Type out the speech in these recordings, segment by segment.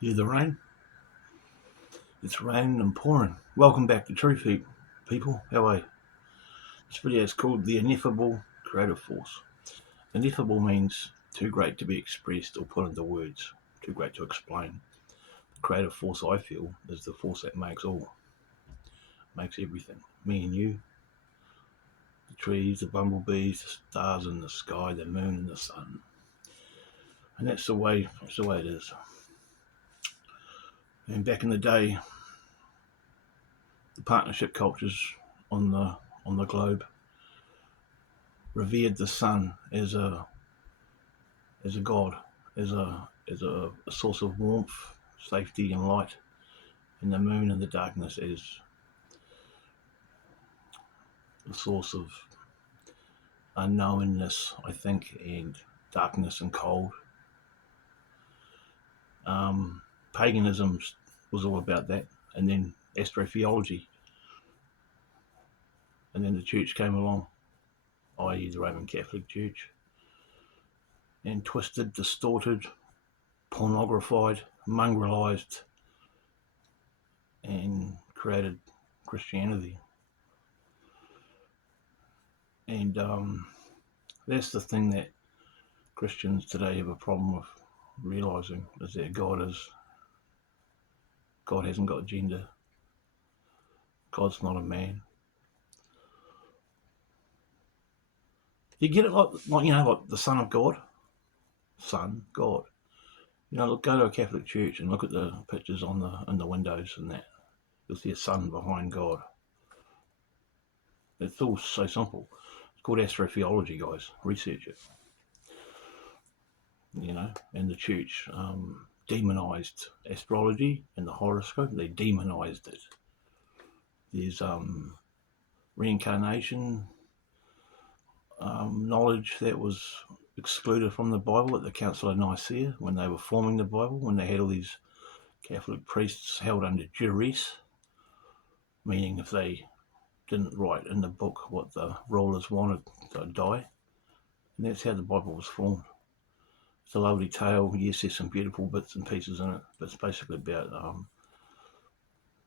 Hear the rain? It's raining and pouring. Welcome back to True Feet, people. How are you? This video is called The Ineffable Creative Force. Ineffable means too great to be expressed or put into words, too great to explain. The creative force, I feel, is the force that makes makes everything. Me and you, the trees, the bumblebees, the stars in the sky, the moon and the sun. And that's the way it is. And back in the day, the partnership cultures on the globe revered the sun as a god, as a source of warmth, safety, and light, and the moon and the darkness as the source of unknownness, I think, and darkness and cold. Paganism was all about that, and then astrotheology, and then the church came along, i.e. the Roman Catholic Church, and twisted, distorted, pornographied, mongrelized, and created Christianity. And that's the thing that Christians today have a problem with realizing, is that God hasn't got gender. God's not a man. You get it like like the Son of God, Son God. Look, go to a Catholic church and look at the pictures in the windows and that. You'll see a sun behind God. It's all so simple. It's called astrotheology, guys. Research it. And the church demonized astrology and the horoscope. They demonized it. There's reincarnation knowledge that was excluded from the Bible at the Council of Nicaea when they were forming the Bible, when they had all these Catholic priests held under duress, meaning if they didn't write in the book what the rulers wanted, they'd die. And that's how the Bible was formed. It's a lovely tale. Yes, there's some beautiful bits and pieces in it, but it's basically about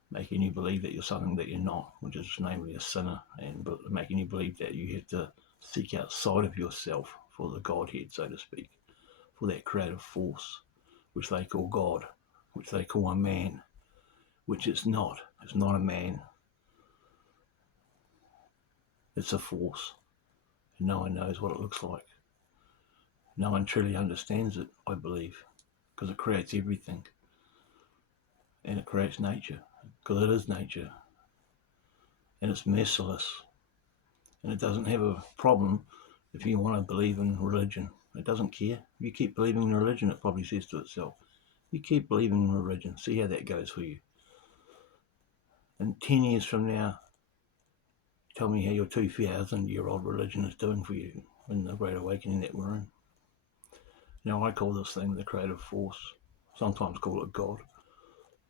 making you believe that you're something that you're not, which is namely a sinner, and making you believe that you have to seek outside of yourself for the Godhead, so to speak, for that creative force, which they call God, which they call a man, which it's not. It's not a man. It's a force. And no one knows what it looks like. No one truly understands it, I believe, because it creates everything. And it creates nature, because it is nature. And it's merciless. And it doesn't have a problem if you want to believe in religion. It doesn't care. If you keep believing in religion, it probably says to itself, you keep believing in religion, see how that goes for you. And 10 years from now, tell me how your 2,000-year-old religion is doing for you in the Great Awakening that we're in. Now, I call this thing the creative force. Sometimes call it God.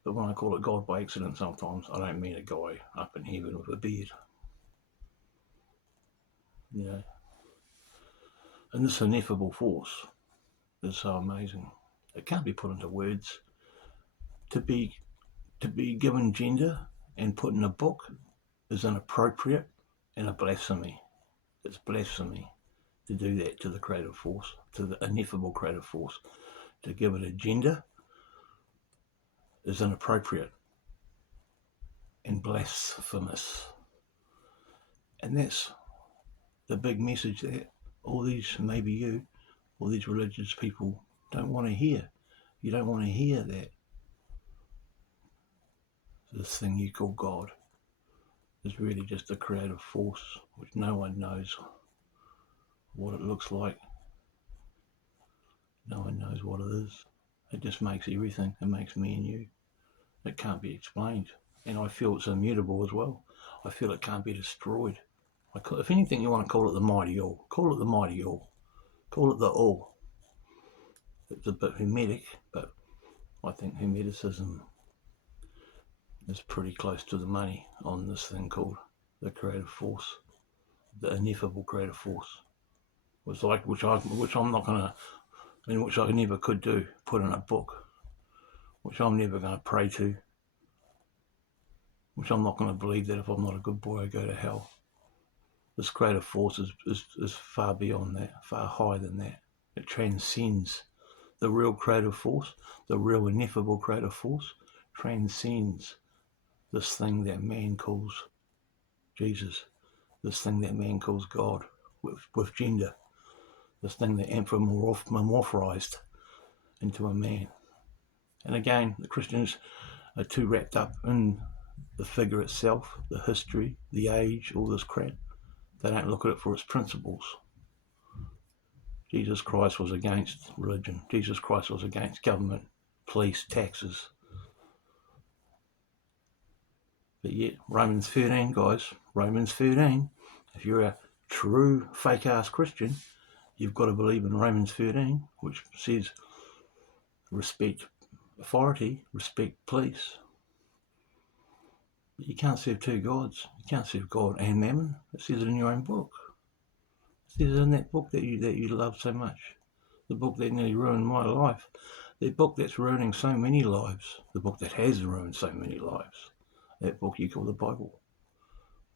But when I call it God by accident sometimes, I don't mean a guy up in heaven with a beard. And this ineffable force is so amazing. It can't be put into words. To be given gender and put in a book is inappropriate and a blasphemy. It's blasphemy to do that to the creative force, to the ineffable creative force. To give it a gender is inappropriate and blasphemous. And that's the big message that all these, maybe you, all these religious people don't want to hear. You don't want to hear that this thing you call God is really just a creative force which no one knows what it looks like. No one knows what it is. It just makes everything. It makes me and you. It can't be explained. And I feel it's immutable as well. I feel it can't be destroyed. If anything, you want to call it the mighty all. Call it the mighty all. Call it the all. It's a bit Hermetic, but I think Hermeticism is pretty close to the money on this thing called the creative force, the ineffable creative force. Which I'm not gonna, which I never could do, put in a book, which I'm never going to pray to, which I'm not going to believe that if I'm not a good boy I go to hell. This creative force is far beyond that, far higher than that. It transcends the real creative force, the real ineffable creative force, transcends this thing that man calls Jesus, this thing that man calls God with gender, this thing that anthropomorphized into a man. And again, the Christians are too wrapped up in the figure itself, the history, the age, all this crap. They don't look at it for its principles. Jesus Christ was against religion. Jesus Christ was against government, police, taxes. But yet, Romans 13, guys, Romans 13, if you're a true fake-ass Christian, you've got to believe in Romans 13, which says respect authority, respect police. But you can't serve two gods. You can't serve God and mammon. It says it in your own book. It says it in that book that you love so much. The book that nearly ruined my life. The book that's ruining so many lives. The book that has ruined so many lives. That book you call the Bible,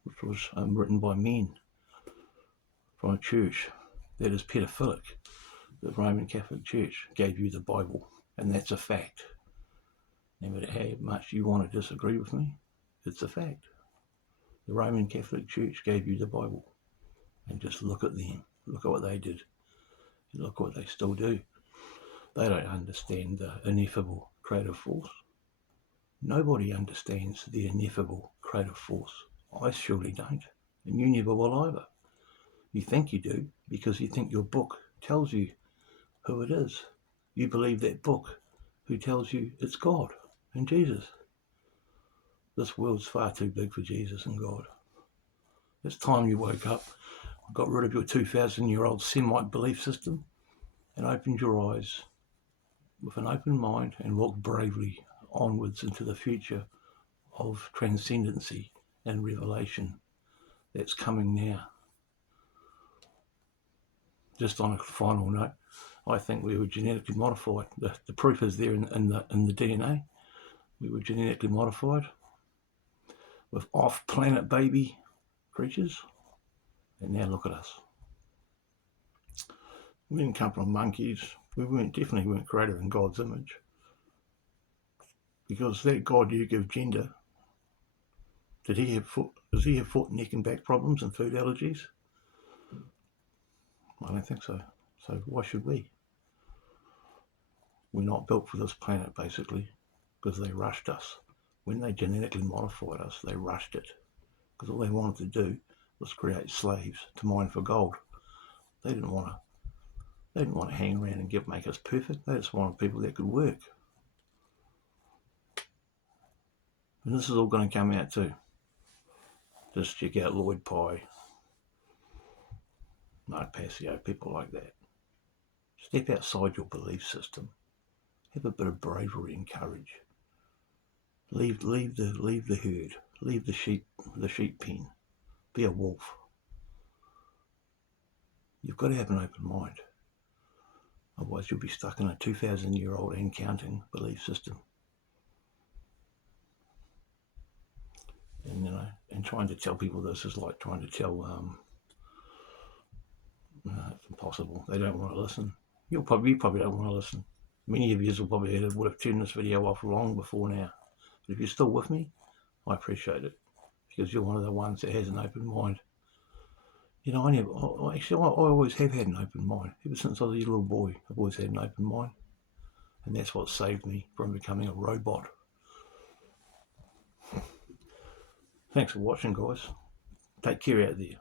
which was written by men from a church that is pedophilic. The Roman Catholic Church gave you the Bible, and that's a fact. No matter how much you want to disagree with me, it's a fact. The Roman Catholic Church gave you the Bible, and just look at them. Look at what they did. Look what they still do. They don't understand the ineffable creative force. Nobody understands the ineffable creative force. I surely don't, and you never will either. You think you do because you think your book tells you who it is. You believe that book who tells you it's God and Jesus. This world's far too big for Jesus and God. It's time you woke up, got rid of your 2,000-year-old Semite belief system and opened your eyes with an open mind and walked bravely onwards into the future of transcendency and revelation that's coming now. Just on a final note, I think we were genetically modified. The proof is there in the DNA. We were genetically modified with off-planet baby creatures, and now look at us. We didn't come from monkeys. We definitely weren't created in God's image, because that God you give gender, does he have foot, neck, and back problems and food allergies? I don't think so. So why should we? We're not built for this planet, basically, because they rushed us. When they genetically modified us, they rushed it, because all they wanted to do was create slaves to mine for gold. They didn't want to hang around and make us perfect. They just wanted people that could work. And this is all going to come out too. Just check out Lloyd Pye, Mark Passio, people like that. Step outside your belief system. Have a bit of bravery and courage. Leave the herd. Leave the sheep pen. Be a wolf. You've got to have an open mind. Otherwise you'll be stuck in a 2,000-year-old and counting belief system. And trying to tell people this is like trying to tell it's impossible. They don't want to listen. You probably don't want to listen. Many of you would have turned this video off long before now. But if you're still with me, I appreciate it, because you're one of the ones that has an open mind. You know, I always have had an open mind. Ever since I was a little boy, I've always had an open mind. And that's what saved me from becoming a robot. Thanks for watching, guys. Take care out there.